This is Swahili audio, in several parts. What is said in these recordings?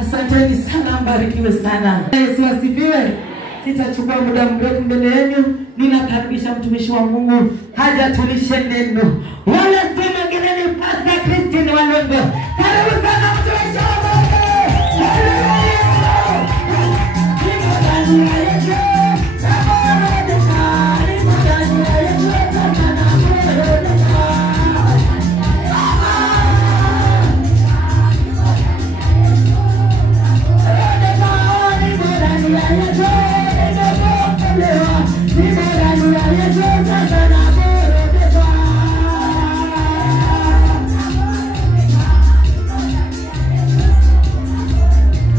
Asanteni sana, mbarikiwe sana. Yesu asifiwe. Sitachukua muda mrefu mbele yenu. Ninakaribisha mtumishi wa Mungu haja tulishe neno. Wala sema geleni Pastor Christine Walongo.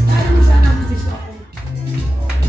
Karibu sana mtumishi wa Mungu.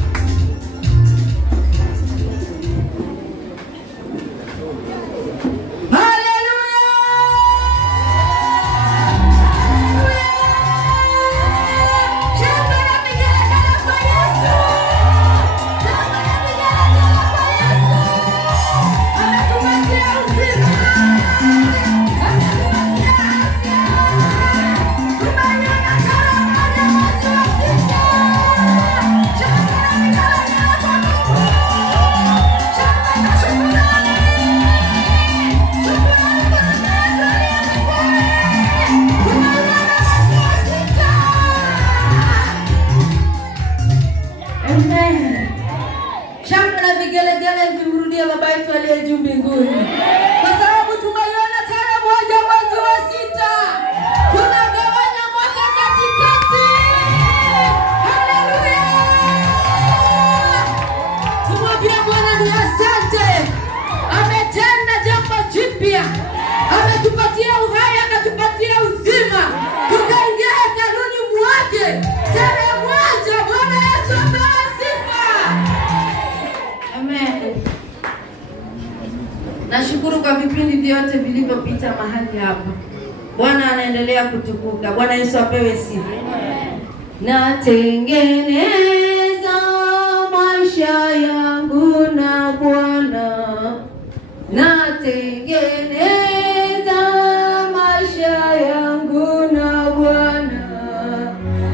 Nashukuru kwa vipindi vyote vilivyopita mahali hapa. Bwana anaendelea kutukuka. Bwana Yesu apewe sifa. Natengeneza maisha yangu na Bwana. Natengeneza maisha yangu na Bwana.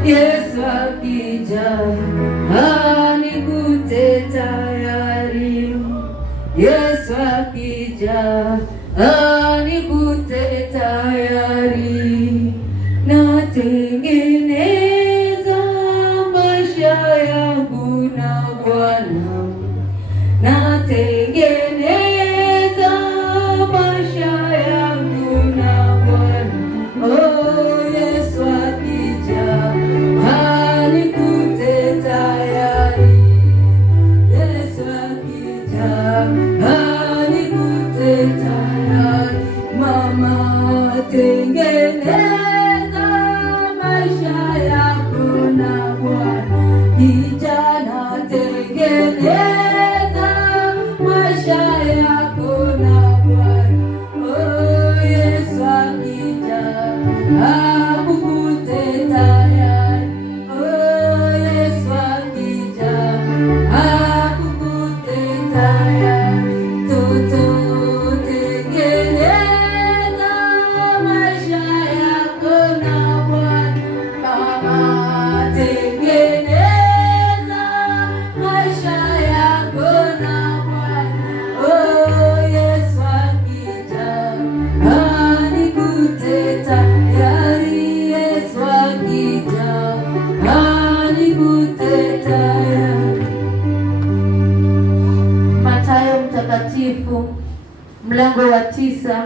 Yesu akija anikute tayari. Yesu akija anikute tayari. Natengeneza maisha yangu na Bwana. Natengeneza maisha yangu na Bwana. Oh, Yesu akija anikute tayari. Yesu akija anikute tayari. Mama, tengeneza maisha yako na Bwana. Kijana, tengeneza maisha yako na Bwana. Oh, Yesu akija akukute tayari. Oh, Yesu akija akukute tayari. Toto, tengeneza maisha yako na Bwana. Mama, tengeneza maisha yako na Bwana. Oh, Yesu akija anikute tayari. Yesu akija anikute tayari. Mathayo mtakatifu mlango wa 9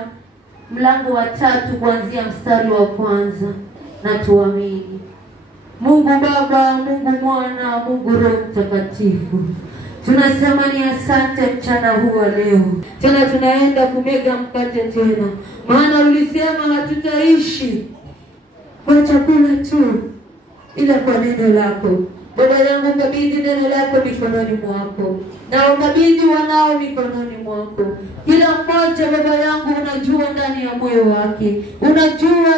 mlango wa 3 kuanzia mstari wa 1. Na tuamini. Mungu Baba, Mungu Mwana, Mungu Roho Mtakatifu, tunasema ni asante mchana huu wa leo. Tena tunaenda kumega mkate tena, maana ulisema hatutaishi kwa chakula tu ila kwa neno lako. Baba yangu, kabidhi neno lako mikononi mwako, na ukabidhi wanao mikononi mwako. Kila mmoja Baba yangu unajua ndani ya moyo wake, unajua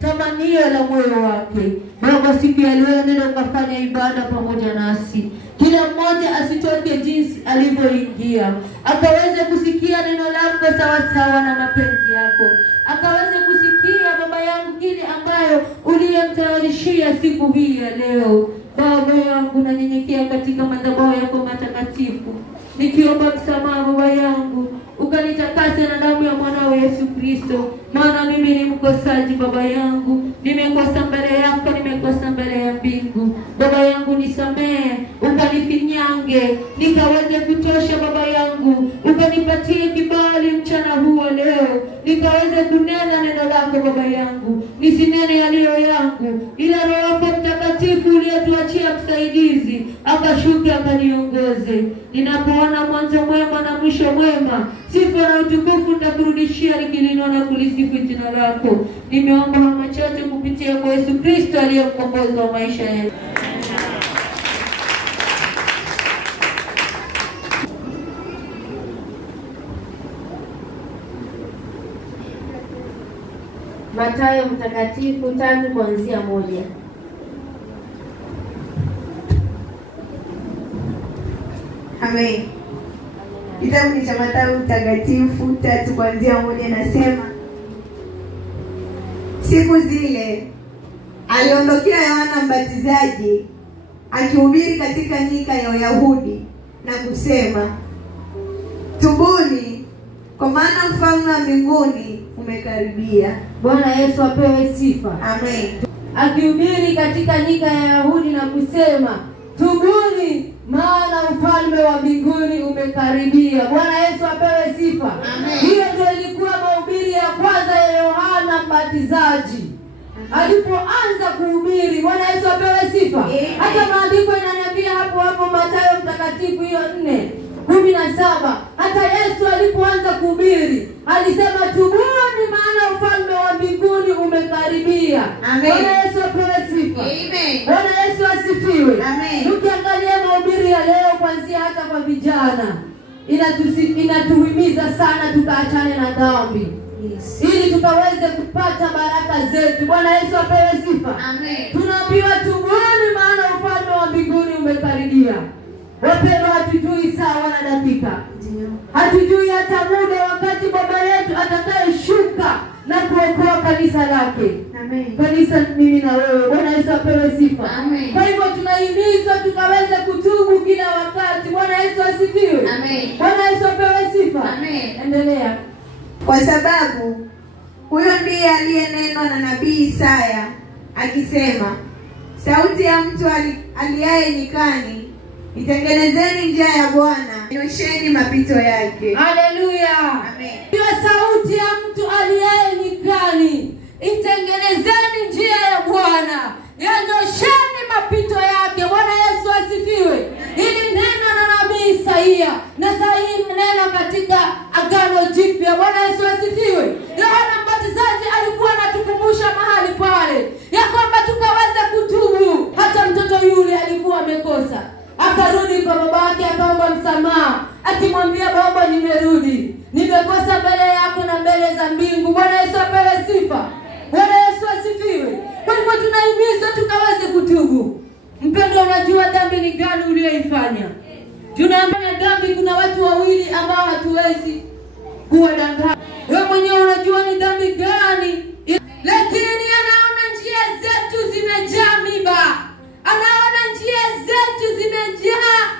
tamanio la moyo wake. Baba, siku ya leo neno kafanya ibada pamoja nasi. Kila mmoja asitoke jinsi alivyoingia, akaweze kusikia neno lako sawa sawa na mapenzi yako. Akaweze kusikia Baba yangu kile ambayo umetayarishia siku hii ya leo. Baba yangu, nanyenyekea katika madhabahu yako matakatifu, nikiomba msamaha Baba yangu, ukanitakase na damu ya mwanao Yesu Kristo, maana mimi ni mkosaji Baba yangu. Nimekosa mbele yako, nimekosa mbele ya mbingu. Baba yangu nisamehe, ukanifinyange nikaweze kutosha Baba yangu, ukanipatie kibali mchana huu leo, nikaweze kunena neno lako Baba yangu. Nisinene yaliyo yangu, ila Roho yako Mtakatifu uliyetuachia msaidizi akashuke akaniongoze. Ninapoona mwanzo mwema na mwisho mwema, sifa na utukufu nitakurudishia nikilino na kulisifu jina lako. Nimeomba machache kupitia kwa Yesu Kristo aliye mkombozi wa maisha yetu. Mathayo mtakatifu 3 kuanzia 1. Amen. Kitabu cha Mathayo mtakatifu 3 kuanzia 1 nasema, siku zile aliondokea Yohana Mbatizaji akihubiri katika nyika ya Wayahudi na kusema, tubuni, kwa maana ufalme wa mbinguni umekaribia. Bwana Yesu apewe sifa. Amen. Akihubiri katika nyika ya Wayahudi na kusema, tubuni, maana ufalme wa mbinguni umekaribia. Bwana Yesu apewe sifa. Amen. Hiyo ndio ilikuwa mahubiri ya kwanza ya Yohana Mbatizaji. Alipoanza kuhubiri, Bwana Yesu apewe sifa. Hata maandiko yananiambia hapo Mathayo mtakatifu hiyo 4:17, hata Yesu alipoanza kuhubiri alisema, tubuni, maana ufalme wa mbinguni umekaribia. Bwana Yesu apewe sifa. Amen. Bwana Yesu asifiwe. Amen. Tukiangalia mahubiri ya leo kuanzia hata kwa vijana, inatuhimiza sana tukaachane na dhambi. Yes. Ili tukaweze kupata baraka zetu. Bwana Yesu apewe sifa. Amen. Tunaambiwa tubuni, maana ufalme wa mbinguni umekaribia. Wapendwa, hatujui saa wala dakika. Hatujui hata muda wakati Baba yetu atakayeshuka na kuokoa kanisa lake. Amen. Kanisa mimi na wewe. Bwana Yesu apewe sifa. Amen. Kwa hivyo tunahimizwa tukaweze kutubu kila wakati. Bwana Yesu asifiwe. Amen. Bwana Yesu apewe sifa. Amen. Endelea. Kwa sababu huyo ndiye aliyenenwa na nabii Isaya akisema, sauti ya mtu aliaye nyikani, itengenezeni njia ya Bwana, nyosheni mapito yake. Haleluya. Amen. Hiyo sauti ya mtu aliaye nyikani, itengenezeni njia ya Bwana, yanyosheni mapito yake. Bwana Yesu asifiwe. Hili neno na nabii Isaia, na sasa hii neno katika Agano Jipya. Bwana Yesu asifiwe. Yohana Mbatizaji alikuwa anatukumbusha mahali pale ya kwamba tukaweza kutubu. Hata mtoto yule alikuwa amekosa, akarudi kwa babake akaomba msamaha, akimwambia, baba, nimerudi, nimekosa mbele yako na mbele za mbingu. Bwana Yesu apewe sifa. Bwana Yesu asifiwe. Kwa hivyo tunahimizwa tukaweze kutubu. Mpendwa, unajua dhambi ni gani uliyoifanya? Tunaambia dhambi, kuna watu wawili ambao hatuwezi kuwadanganya. Wewe mwenyewe unajua ni dhambi gani, lakini anaona njia zetu zimejaa miba. Anaona njia zetu zimejaa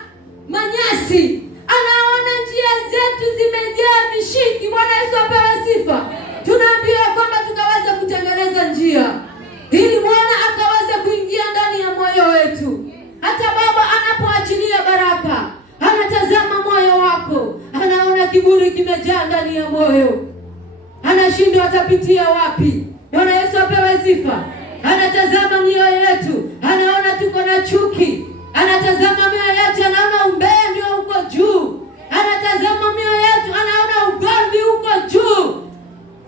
manyasi. Anaona njia zetu zimejaa mishiki. Bwana Yesu apewe sifa. Tunaambiwa kwamba tukaweza kutengeneza njia ili Bwana akaweza kuingia ndani ya moyo wetu. Hata Baba anapoachilia baraka, anatazama moyo wako, anaona kiburi kimejaa ndani ya moyo, anashindwa atapitia wapi. Bwana Yesu apewe sifa. Anatazama mioyo yetu, anaona tuko na chuki. Anatazama mioyo yetu, anaona umbea ndio uko juu. Anatazama mioyo yetu, anaona ugomvi uko juu.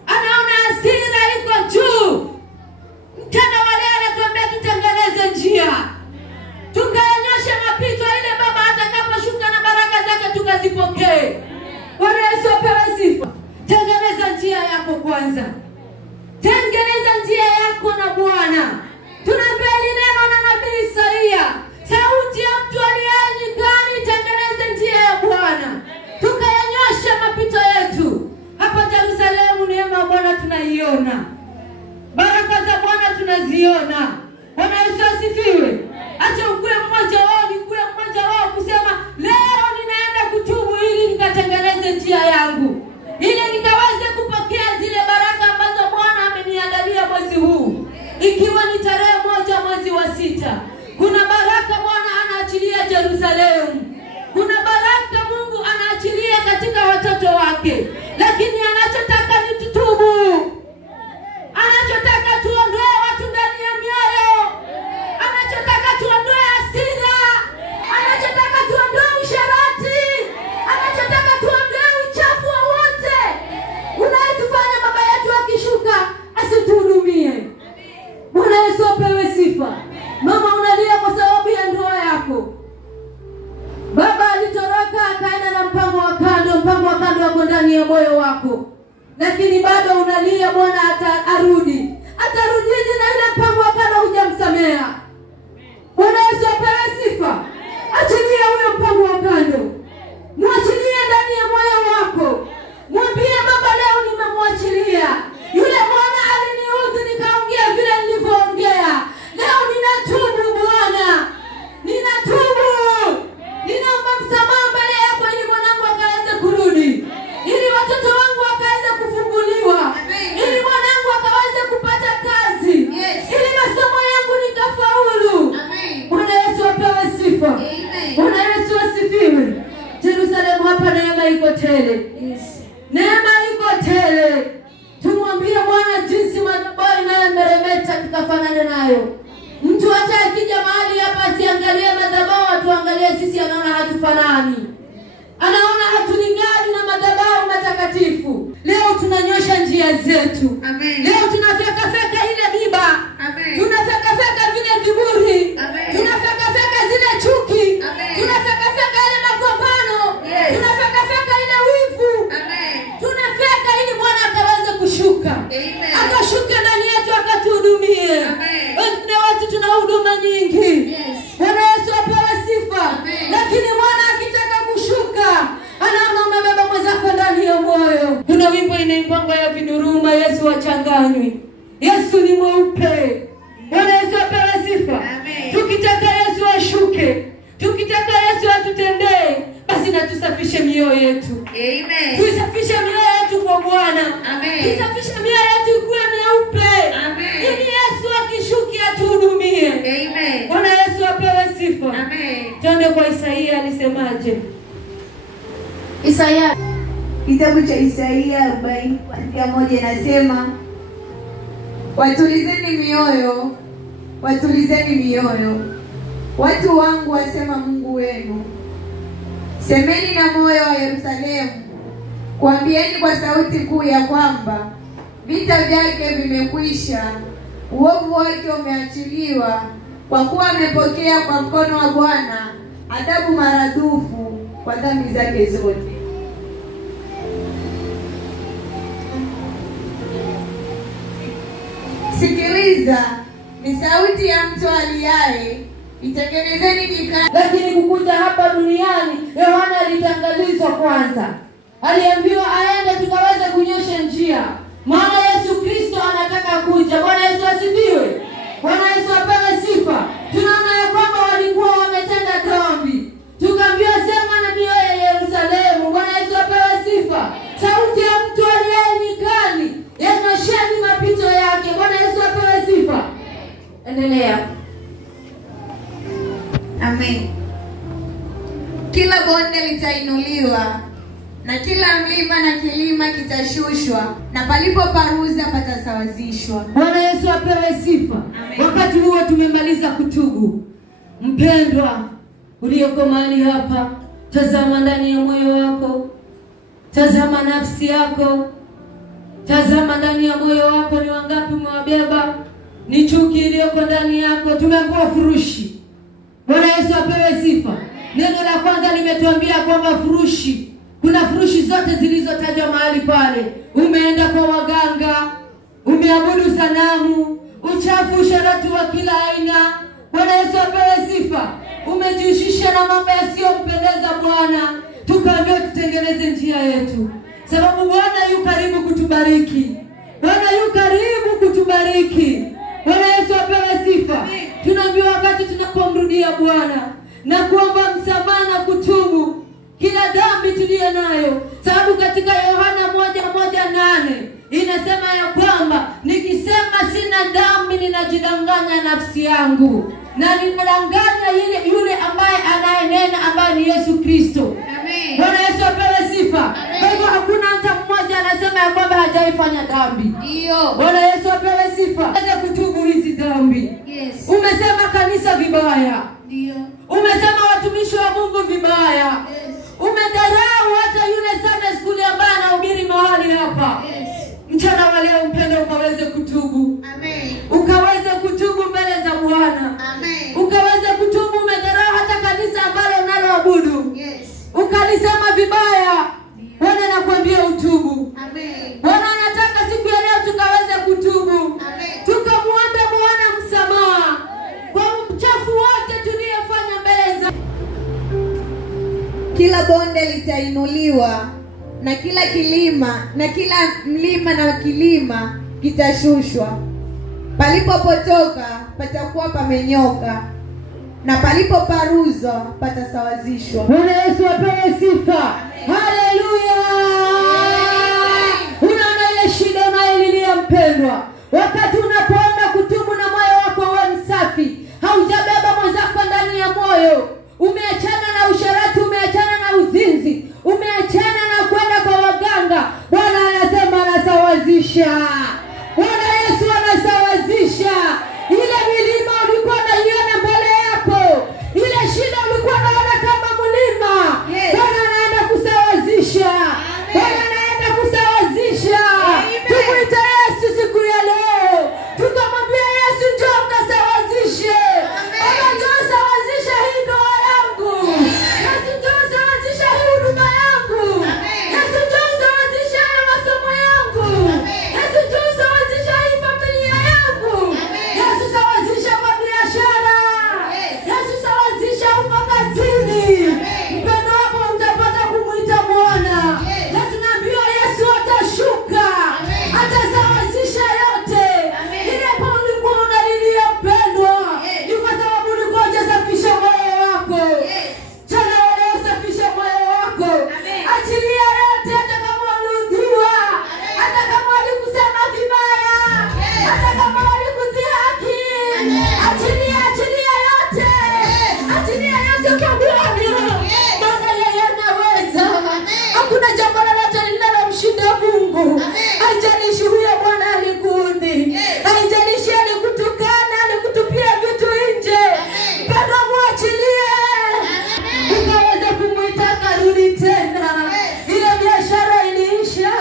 Anaona hasira iko juu. Mtana wale anatuambia tutengeneze njia, tukanyoshe mapito ile Baba atakaposhuka na baraka zake tukazipokee. Bwana Yesu apewe sifa. Tengeneza njia yako kwanza. Tengeneza njia yako na Bwana. Tunaambia neno na nabii Isaia, sauti ya mtu aliye nyikani, tengeneza njia ya Bwana, tukayanyosha mapito yetu. Hapa Yerusalemu neema ya Bwana tunaiona, baraka za Bwana tunaziona. Yerusalemu. Kuna baraka Mungu anaachilia katika watoto wake, lakini anachotaka ni tutubu. Anachotaka tuondoe watu ndani ya mioyo. Anachotaka tuondoe hasira. Anachotaka tuondoe usharati. Anachotaka tuondoe uchafu wote unayetufanya baba yetu akishuka asituhudumie. Bwana Yesu apewe sifa. Mama, unalia kwa sababu ya ndoa yako. Baba alitoroka akaenda na mpango wa kando wako ndani ya moyo wako. Lakini bado unalia Bwana atarudi. Atarudije na ile mpango wa kando hujamsamea? Bwana Yesu apewe sifa. Achilia huyo mpango wa kando. Mwachilie ndani ya moyo wako. Mwambie Baba, leo nimemwachilia. Yule Bwana aliniudhi nikaongea vile nilivyoongea. Leo ninatubu Bwana. Ninatubu. Ninaomba msamaha mbele yako ili mwanangu akaweze kurudi. Ili watoto wangu wakaweze kufunguliwa. Ili mwanangu akaweze kupata kazi. Ili masomo yangu nikafaulu. Bwana Yesu apewe sifa. Bwana Yesu asifiwe. Yerusalemu hapa neema iko tele. Neema iko tele. Tumwambie Bwana jinsi madhabahu inayomeremeta tukafanane nayo. Mtu hata akija mahali hapa asiangalie madhabahu, tuangalie sisi, anaona hatufanani. Anaona hatulingani na madhabahu matakatifu. Leo tunanyosha njia zetu. Amen. Leo tunafeka ile miba. Amen. Tunafeka vile viburi. Amen. Tunafeka zile chuki. Amen. Tunafeka ile magombano. Yes. Tunafeka ile wivu. Amen. Tunafeka ili Bwana akaweze kushuka. Amen. Akashuke ndani yetu akatuhudumie. Amen. Wengine watu tuna huduma nyingi. Yes. Bwana Yesu apewe sifa. Amen. Lakini Bwana akitaka kushuka, anaona umebeba mwenzako ndani ya moyo. Kuna wimbo inaipanga ya Vinuruma, Yesu wachanganywi. Yesu ni mweupe. Bwana Yesu apewe sifa. Amen. Tukitaka Yesu ashuke, tukitaka Yesu atutendee, basi na tusafishe mioyo yetu. Amen. Tuisafishe mioyo yetu kwa Bwana. Amen. Tuisafishe mioyo yetu kuwe meupe. Amen. Ili Yesu akishuki atuhudumie. Amen. Bwana Yesu apewe sifa. Amen. Twende kwa Isaia, alisemaje? Isaia, Kitabu cha Isaia 40:1 inasema, watulizeni mioyo, watulizeni mioyo, watu wangu, wasema Mungu wenu. Semeni na moyo wa Yerusalemu, kuambieni kwa sauti kuu ya kwamba vita vyake vimekwisha, uovu wake umeachiliwa, kwa kuwa amepokea kwa mkono wa Bwana adhabu maradufu kwa dhambi zake zote. Sikiliza, ni sauti ya mtu aliaye, itengenezeni nyikani. Lakini kukuja hapa duniani, Yohana alitangazwa kwanza. Aliambiwa aende tukaweze kunyosha njia. Maana Yesu Kristo anataka kuja. Bwana Yesu asifiwe. Bwana Yesu apewe sifa. Tunaona ya kwamba walikuwa wametenda dhambi. Tukaambiwa sema na mioyo ya Yerusalemu. Bwana Yesu apewe sifa. Sauti ya mtu aliye nyikani, yanyosheni mapito yake. Bwana Yesu apewe sifa. Endelea. Amen. Kila bonde litainuliwa, na kila mlima na kilima kitashushwa, na palipo paruza patasawazishwa. Bwana Yesu apewe sifa. Amen. Wakati huo tumemaliza kutubu. Mpendwa, uliyoko mahali hapa, tazama ndani ya moyo wako. Tazama nafsi yako. Tazama ndani ya moyo wako, ni wangapi umewabeba? Ni chuki iliyoko ndani yako. Tumeambiwa furushi. Bwana Yesu apewe sifa. Neno la kwanza limetuambia kwamba furushi. Kuna furushi zote zilizotajwa mahali pale. Umeenda kwa waganga, umeabudu sanamu, uchafu, usharati wa kila aina. Bwana Yesu apewe sifa. Umejihusisha na mambo yasiyompendeza Bwana. Tukaambiwa tutengeneze njia yetu, sababu Bwana yu karibu kutubariki. Bwana yu karibu kutubariki. Bwana Yesu apewe sifa. Tunaambiwa wakati tunapomrudia Bwana na kuomba msamaha na kutubu kila dhambi tuliyo nayo, sababu katika Yohana 1:8 inasema ya kwamba nikisema sina dhambi ninajidanganya nafsi yangu. na ninadanganya yule ambaye anayenena ambaye ni Yesu Kristo. Amen. Bwana Yesu apewe sifa. Kwa hivyo hakuna hata mmoja anasema ya kwamba hajaifanya dhambi. Ndio. Bwana Yesu apewe sifa. Acha kutubu hizi dhambi. Yes. Umesema kanisa vibaya. Ndio. Umesema watumishi wa Mungu vibaya. Yes. Umedharau hata yule Sunday school ambaye anahubiri mahali hapa. Yes. Mchana wa leo mpendwa, ukaweze kutubu. Amen. Ukaweze kutubu mbele za Bwana. Amen. Ukaweze kutubu. Umedharau hata kanisa ambalo unaloabudu. Yes. Ukalisema vibaya. Bwana anakuambia utubu. Amen. Bwana anataka siku ya leo tukaweze kutubu. Amen. Tukamwombe Bwana msamaha kwa uchafu wote tuliyofanya mbele za. Kila bonde litainuliwa na kila mlima na kilima kitashushwa. Palipopotoka patakuwa pamenyoka, na palipoparuzwa patasawazishwa. Bwana Yesu apewe sifa. Haleluya. Unaona ile shida unayolilia mpendwa, wakati unapoenda kutubu na moyo wako uwe msafi, haujabeba mwenzako ndani ya moyo, umeachana na usharati, umeachana na uzinzi, umeachana na kwenda kwa waganga, Bwana anasema anasawazisha. Bwana Yesu anasawazisha. Ile milima ulikuwa unaiona mbele yako, ile shida ulikuwa unaona kama mlima, Bwana anaenda kusawazisha. Bwana anaenda kusawazisha. Tumuite Yesu siku ya leo. Tukamwambia Yesu, njoo ukasawazishe. Baba, njoo sawazisha hii ndoa yangu. Yesu, njoo sawazisha hii huduma yangu. Yesu, njoo sawazisha hii masomo yangu. Yesu, njoo sawazisha hii familia yangu. Yesu, sawazisha kwa biashara. Yesu, sawazisha huko kazini. Mpendo wako utapata kumuita Bwana. Yesu, naambiwa Yesu atashuka. Atasawazisha yote. Ile kwa ulikuwa unalilia mpendwa, ni kwa sababu ulikuwa hujasafisha moyo wako. Jana wale usafisha moyo wako. Achilia yote, hata kama uliudhiwa, hata kama walikusema vibaya, hata kama walikudhihaki. Achilia yote. Achilia yote kwa Bwana. Maana yeye anaweza. Hakuna jambo lolote linalomshinda Mungu. Haijalishi huyo Bwana alikuudhi. Haijalishi alikutukana, alikutupia vitu nje. Bado muachilie. Ukaweza kumuita karudi tena. Ile biashara iliisha.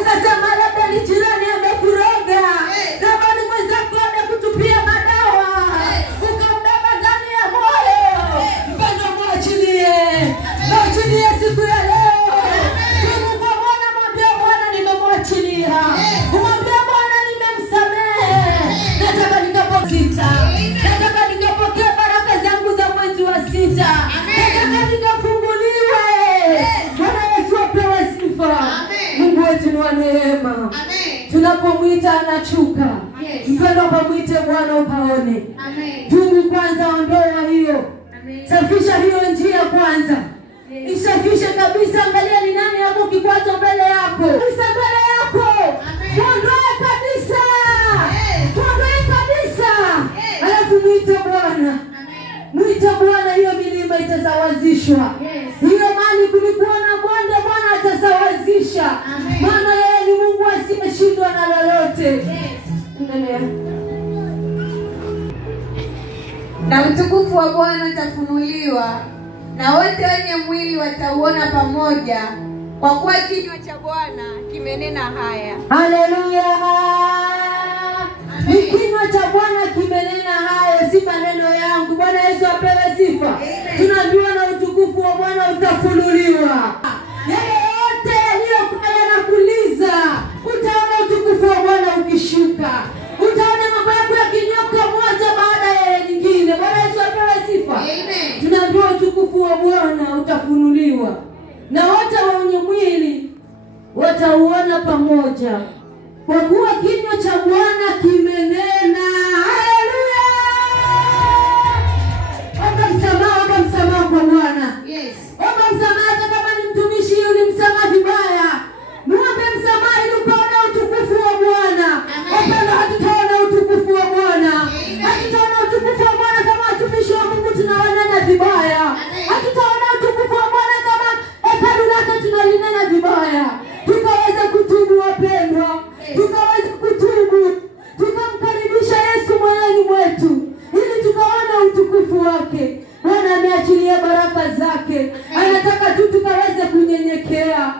Ukasema labda ni jirani amekuroga. Labda ni mwenzako amekutupia madawa. Ukambeba ndani ya moyo. Bado muachilie. Muachilie siku ya leo. Tumu kwa Bwana, mwambie Bwana nimemwachilia. Mwambie Bwana nimemsamehe. Nataka nikapokea baraka zangu za mwezi wa 6. Nataka nikafunguliwe. Bwana Yesu apewe sifa. Mungu wetu ni wa neema. Tunapomwita anachuka. Mpendwa, pamwite Bwana ukaone. Tubu kwanza, ondoa hiyo. Safisha hiyo njia kwanza. Isafishe kabisa. Angalia ni nani hapo kikwazo mbele yako. Kabisa mbele yako. Muondoe kabisa. Muondoe kabisa. Alafu mwite Bwana. Mwite Bwana, hiyo milima itasawazishwa. Hiyo mali kulikuwa na bonde, Bwana atasawazisha. Maana yeye ni Mungu asiyeshindwa na lolote. Endelea. Na utukufu wa Bwana utafunuliwa, na wote wenye mwili watauona pamoja, kwa kuwa kinywa cha Bwana kimenena haya. Haleluya. Ni kinywa cha Bwana kimenena hayo, si maneno yangu. Bwana Yesu apewe sifa. Tunaambiwa na utukufu wa Bwana utafunuliwa. Yale yote yaliyokuwa yanakuliza, utaona utukufu wa Bwana ukishuka. Utaona mambo yako yakinyoka moja baada ya nyingine. Bwana Yesu apewe sifa. Tunaambiwa utukufu wa Bwana utafunuliwa, na wote wenye mwili watauona pamoja, kwa kuwa kinywa cha Bwana kimenena. Haleluya. Omba msamaha kwa Bwana. Omba msamaha hata kama ni mtumishi ulimsema vibaya. Muombe msamaha ili ukaone utukufu wa Bwana. Wapendwa, hatutaona utukufu wa Bwana. Hatutaona utukufu wa Bwana kama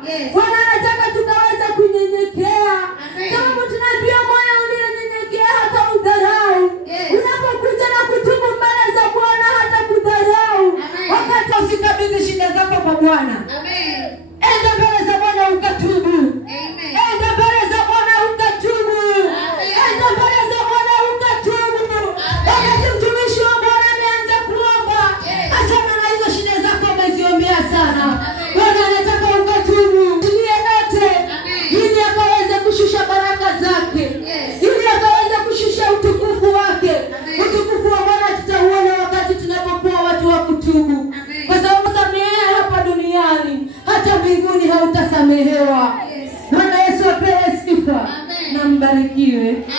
Yes. Bwana anataka tukaweza kunyenyekea. Amen. Kama tunajua moyo ulionyenyekea hata udharau. Yes. Unapokuja na kutubu mbele za Bwana hata kudharau. Amen. Wakati usikabidhi shida zako kwa Bwana. Amen. Enda mbele za Bwana ukatubu. Amen. Enda mbele za Bwana ukatubu. Amen. Enda mbele za Bwana ukatubu. Wakati mtumishi wa Bwana ameanza kuomba, Yes. achana na hizo shida zako umeziombea sana. Amen. Bwana anataka ukatubu. Tulie yote. Amen. Ili akaweze kushusha baraka zake. Yes. Ili akaweze kushusha utukufu wake. Amen. Utukufu wa Bwana tutauona wakati tunapokuwa watu wa kutubu. Amen. Kwa sababu samehe hapa duniani, hata mbinguni hautasamehewa. Yes. Bwana Yesu apewe sifa. Amen. Na mbarikiwe. Amen.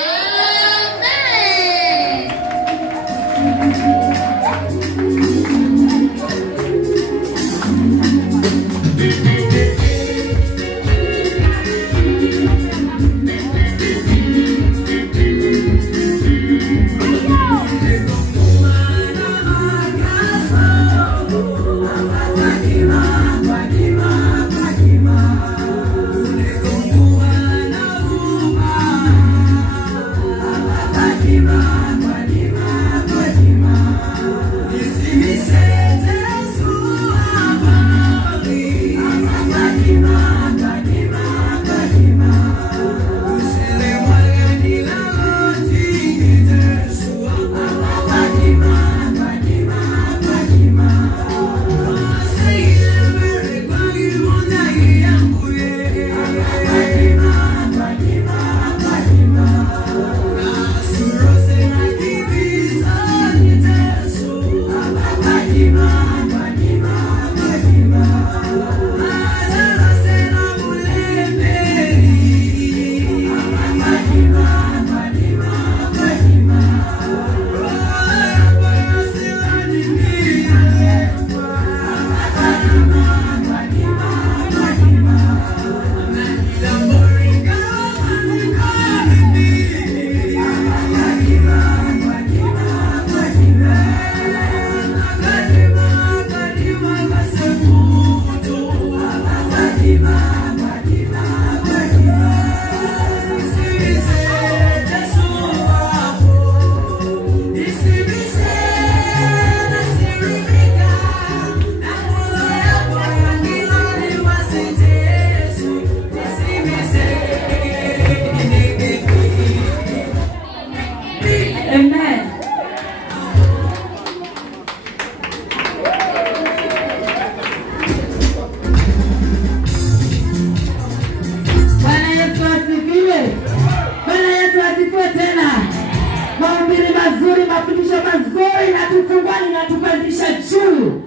Amen. Bwana Yesu asifiwe. Bwana Yesu asifiwe tena. Mahubiri mazuri, mafundisho mazuri na tufungua na tupandisha juu.